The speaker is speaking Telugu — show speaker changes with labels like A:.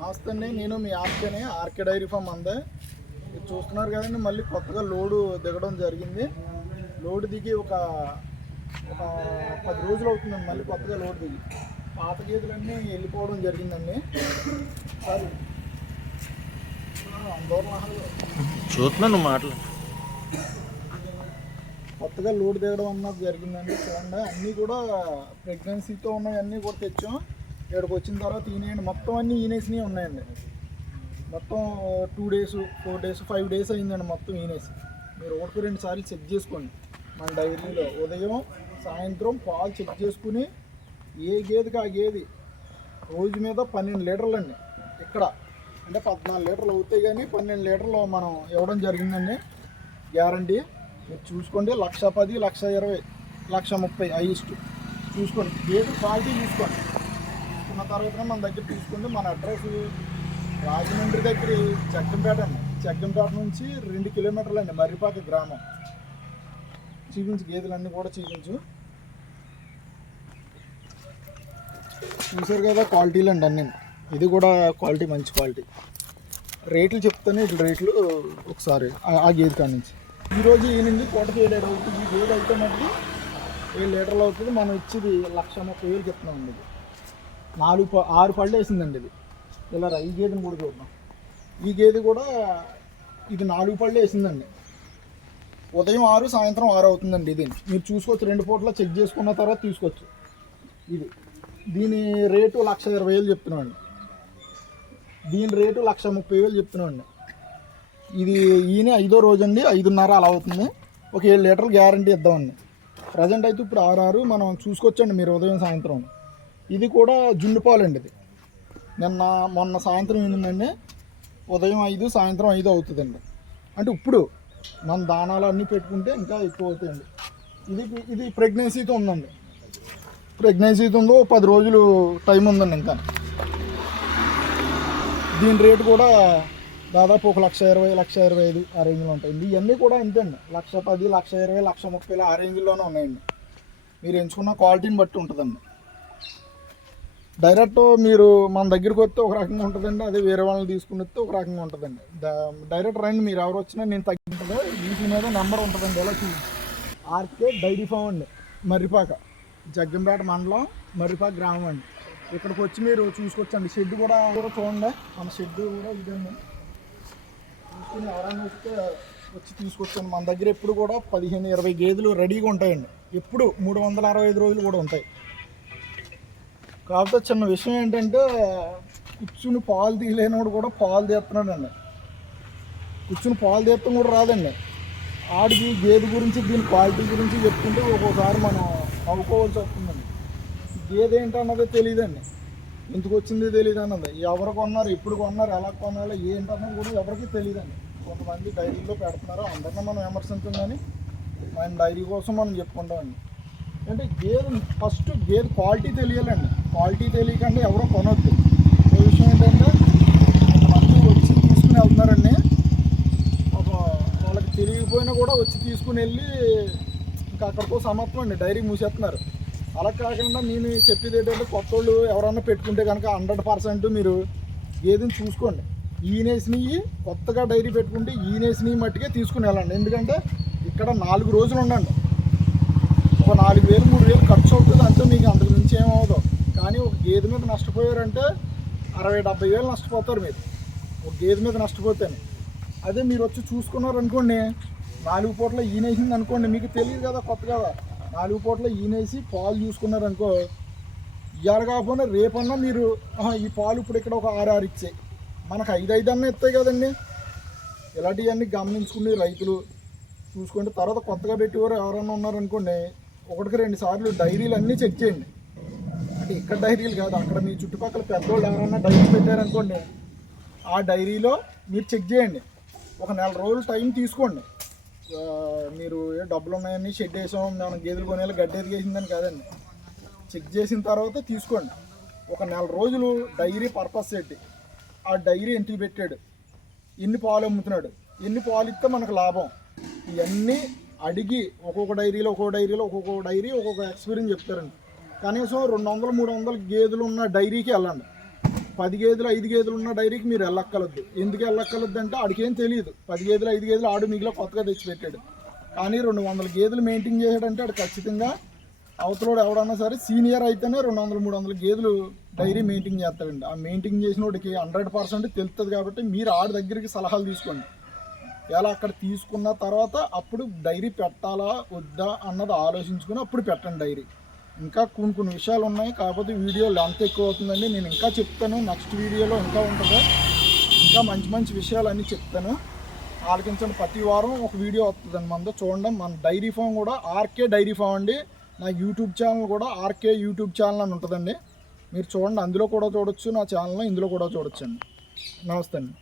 A: నమస్తే అండి నేను మీ ఆర్కేనే ఆర్కే డైరీ ఫామ్ అందే. ఇది చూస్తున్నారు కదండి మళ్ళీ కొత్తగా లోడు దిగడం జరిగింది. లోడ్ దిగి ఒక ఒక పది రోజులు అవుతుందండి మళ్ళీ కొత్తగా లోడ్ దిగి. పాత గేదెలన్నీ వెళ్ళిపోవడం జరిగిందండి. సరే. అందరం
B: చూస్తున్నాను మాటలు.
A: కొత్తగా లోడ్ దిగడం అన్నది జరిగిందండి చూడండి. అన్నీ కూడా ప్రెగ్నెన్సీతో ఉన్నాయి అన్నీ కూడా తెచ్చాం. ఇక్కడికి వచ్చిన తర్వాత ఈయనండి మొత్తం అన్నీ ఈనేసినవి ఉన్నాయండి. మొత్తం two days four days five days అయిందండి మొత్తం ఈనేసి మీరు ఒకటి రెండు సార్లు చెక్ చేసుకోండి. మన డైరీలో ఉదయం సాయంత్రం పాలు చెక్ చేసుకుని ఏ గేదెకి ఆ గేది రోజు మీద పన్నెండు లీటర్లు అండి ఇక్కడ అంటే పద్నాలుగు లీటర్లు అవుతాయి కానీ పన్నెండు లీటర్లు మనం ఇవ్వడం జరిగిందండి. గ్యారంటీ. మీరు చూసుకోండి. లక్ష పది లక్ష ఇరవై లక్ష ముప్పై ఐస్ట్ చూసుకోండి. గేదె క్వాలిటీ చూసుకోండి. ఉన్న తర్వాత మన దగ్గర తీసుకుంటే మన అడ్రస్ రాజమండ్రి దగ్గర చక్కంపేట అండి. చక్కంపేట నుంచి రెండు కిలోమీటర్లు అండి మర్రిపాక గ్రామం. చూపించు గేదెలన్నీ కూడా చూపించు. చూసారు కదా క్వాలిటీలు అండి అన్నీ. ఇది కూడా క్వాలిటీ మంచి క్వాలిటీ. రేట్లు చెప్తాను ఇట్లా రేట్లు ఒకసారి ఆ- గేదె కాడ నుంచి. ఈరోజు ఈ నుంచి ఏడు అవుతుంది. ఈ గేదె అయితే మళ్ళీ ఏడు లీటర్లు అవుతుంది. మనం ఇచ్చేది లక్ష ముప్పై వేలు చెప్తున్నాం అండి నాలుగు ప- ఆరు పళ్ళు వేసిందండి ఇది. ఇలా ఈ గేదెని కూడా చూద్దాం. ఈ గేదె కూడా ఇది నాలుగు పళ్ళు వేసిందండి. ఉదయం ఆరు సాయంత్రం ఆరు అవుతుందండి ఇది. మీరు చూసుకోవచ్చు రెండు పూట్ల చెక్ చేసుకున్న తర్వాత తీసుకోవచ్చు. ఇది. దీని రేటు లక్ష ఇరవై వేలు చెప్తున్నామండి. దీని రేటు లక్ష ముప్పై వేలు చెప్తున్నామండి. ఇది ఈయన ఐదో రోజు అండి ఐదున్నర అలా అవుతుంది. ఒక ఏడు లీటర్లు గ్యారంటీ ఇద్దామండి. ప్రజెంట్ అయితే ఇప్పుడు ఆరు ఆరు మనం చూసుకోవచ్చండి మీరు ఉదయం సాయంత్రం. ఇది కూడా జున్ను పాలండి ఇది. నిన్న మొన్న సాయంత్రం ఏంటంటే ఉదయం ఐదు సాయంత్రం ఐదు అవుతుందండి. అంటే ఇప్పుడు మన దానాలు అన్నీ పెట్టుకుంటే ఇంకా ఎక్కువ అవుతాయండి. ఇది ఇది ప్రెగ్నెన్సీతో ఉందండి. ప్రెగ్నెన్సీతో ఉందో ఓ పది రోజులు టైం ఉందండి ఇంకా. దీని రేటు కూడా దాదాపు ఒక లక్ష ఇరవై లక్ష ఇరవై ఐదు ఆ రేంజ్లో ఉంటాయండి. ఇవన్నీ కూడా అంతే అండి. లక్ష పది లక్ష ఇరవై లక్ష ముప్పై ఆ రేంజ్లోనే ఉన్నాయండి. మీరు ఎంచుకున్న క్వాలిటీని బట్టి ఉంటుందండి. డైరెక్ట్ మీరు మన దగ్గరికి వస్తే ఒక రకంగా ఉంటుందండి అదే వేరే వాళ్ళని తీసుకుని వస్తే ఒక రకంగా ఉంటుందండి. డైరెక్ట్ రండి మీరు ఎవరు వచ్చినా నేను తగ్గింటుందో వీటి మీద నెంబర్ ఉంటుందండి ఎలా చూసి ఆర్కే డైరీ ఫామ్ అండి మర్రిపాక. జగ్గంపేట మండలం మర్రిపాక గ్రామం అండి. ఇక్కడికి వచ్చి మీరు చూసుకోవచ్చండి షెడ్ కూడా కూడా చూడండి. మన షెడ్ కూడా ఇదండి చూసుకుని ఎవరైనా వస్తే వచ్చి తీసుకొచ్చాను మన దగ్గర ఎప్పుడు కూడా పదిహేను ఇరవై గేదెలు రెడీగా ఉంటాయండి. ఎప్పుడు మూడు వందల అరవై ఐదు రోజులు కూడా ఉంటాయి. కాకపోతే చిన్న విషయం ఏంటంటే కూర్చుని పాలు తీయలేనివాడు కూడా పాలు తీస్తున్నాడండి. కూర్చుని పాలు తీయటం కూడా రాదండి. ఆడికి గేదె గురించి దీని క్వాలిటీ గురించి చెప్పుకుంటే ఒక్కోసారి మనం నవ్వుకోవాల్సి వస్తుందండి. గేదె ఏంటన్నది తెలియదండి ఎందుకు వచ్చింది తెలియదు అన్నది. ఎవరు కొన్నారు ఎప్పుడు కొన్నారు ఎలా కొనాలి ఏంటన్నది కూడా ఎవరికి తెలియదండి కొంతమంది డైరీలో పెడుతున్నారు అందరినీ మనం విమర్శించం ఆయన డైరీ కోసం మనం చెప్పుకుంటామండి. అంటే గేదె ఫస్ట్ గేదె క్వాలిటీ తెలియాలండి. క్వాలిటీ తెలియకండి ఎవరో కొనొద్దు. ఈ విషయం ఏంటంటే కొంతమంది వచ్చి తీసుకుని వెళ్తున్నారండి. ఒక వాళ్ళకి తెలియకపోయినా కూడా వచ్చి తీసుకుని వెళ్ళి ఇంకా అక్కడితో సమర్థం అండి. డైరీ మూసేస్తున్నారు. అలా కాకుండా నేను చెప్పేది ఏంటంటే కొత్త వాళ్ళు ఎవరన్నా పెట్టుకుంటే కనుక హండ్రెడ్ పర్సెంట్ మీరు గేదెని చూసుకోండి. ఈనేసినవి కొత్తగా డైరీ పెట్టుకుంటే ఈనేసినవి మట్టుకే తీసుకుని వెళ్ళండి. ఎందుకంటే ఇక్కడ నాలుగు రోజులు ఉండండి. ఒక నాలుగు వేలు మూడు వేలు ఖర్చు అవుతుంది. అంతే మీకు అంతకు మించి ఏమవుదు కానీ ఒక గేదె మీద నష్టపోయారంటే అరవై డెబ్బై వేలు నష్టపోతారు మీరు. ఒక గేదె మీద నష్టపోతేనే. అదే మీరు వచ్చి చూసుకున్నారు అనుకోండి నాలుగు పూట్ల ఈనేసింది అనుకోండి మీకు తెలియదు కదా కొత్త కదా. నాలుగు పూట్ల ఈనేసి పాలు చూసుకున్నారు అనుకో ఇవాళ కాకపోయినా రేపన్నా మీరు ఈ పాలు ఇప్పుడు ఇక్కడ ఒక ఆరు ఆరు ఇచ్చాయి మనకు ఐదు ఐదు అన్న ఇస్తాయి కదండి. ఇలాంటివన్నీ గమనించుకుని రైతులు చూసుకోండి తర్వాత కొత్తగా పెట్టేవారు ఎవరైనా ఉన్నారనుకోండి ఒకటికి రెండు సార్లు డైరీలు అన్నీ చెక్ చేయండి. అంటే ఇక్కడ డైరీలు కాదు అక్కడ మీ చుట్టుపక్కల పెద్దోళ్ళు ఎవరైనా డైరీ పెట్టారనుకోండి ఆ డైరీలో మీరు చెక్ చేయండి. ఒక నెల రోజులు టైం తీసుకోండి. మీరు ఏ డబ్బులు ఉన్నాయని షెడ్ వేసాం మనం గేదెలు కొనేలా గడ్డి ఎదిగేసిందని కాదండి. చెక్ చేసిన తర్వాత తీసుకోండి. ఒక నెల రోజులు డైరీ పర్పస్ పెట్టి ఆ డైరీ ఎందుకు పెట్టాడు. ఎన్ని పాలు అమ్ముతున్నాడు? ఎన్ని పాలు ఇస్తే మనకు లాభం? ఇవన్నీ అడిగి ఒక్కొక్క డైరీలో ఒక్కొక్క డైరీలో ఒక్కొక్క డైరీ ఒక్కొక్క ఎక్స్పీరియన్స్ చెప్తారండి. కనీసం రెండు వందలు మూడు వందల గేదెలు ఉన్న డైరీకి వెళ్ళండి. పది గేదెలు ఐదు గేదెలు ఉన్న డైరీకి మీరు వెళ్ళక్కలద్దు ఎందుకు వెళ్ళక్కలద్దు అంటే ఆడికేం తెలియదు. పది గేదెలు ఐదు గేదెలు ఆడు మిగిలిన కొత్తగా తెచ్చిపెట్టాడు. కానీ రెండు వందల గేదెలు మెయింటైన్ చేసాడంటే అది ఖచ్చితంగా అవతలోడు ఎవడన్నా సరే సీనియర్ అయితేనే రెండు వందల మూడు వందల గేదెలు డైరీ మెయింటైన్ చేస్తాడండి. ఆ మెయింటైన్ చేసిన వాడికి హండ్రెడ్ పర్సెంట్ తెలుస్తుంది కాబట్టి మీరు ఆడి దగ్గరికి సలహాలు తీసుకోండి. ఎలా అక్కడ తీసుకున్న తర్వాత అప్పుడు డైరీ పెట్టాలా వద్దా అన్నది ఆలోచించుకుని అప్పుడు పెట్టండి డైరీ. ఇంకా కొన్ని కొన్ని విషయాలు ఉన్నాయి కాకపోతే వీడియో లెంత్ ఎక్కువ అవుతుందండి నేను ఇంకా చెప్తాను నెక్స్ట్ వీడియోలో ఇంకా ఉంటుంది. ఇంకా మంచి మంచి విషయాలు అన్నీ చెప్తాను. ఆలకించండి. ప్రతి వారం ఒక వీడియో వస్తుందండి మనతో చూడండి మన డైరీ ఫామ్ కూడా ఆర్కే డైరీ ఫామ్ అండి. నా యూట్యూబ్ ఛానల్ కూడా ఆర్కే యూట్యూబ్ ఛానల్ అని ఉంటుందండి. మీరు చూడండి అందులో కూడా చూడొచ్చు నా ఛానల్లో ఇందులో కూడా చూడొచ్చు అండి నమస్తే అండి.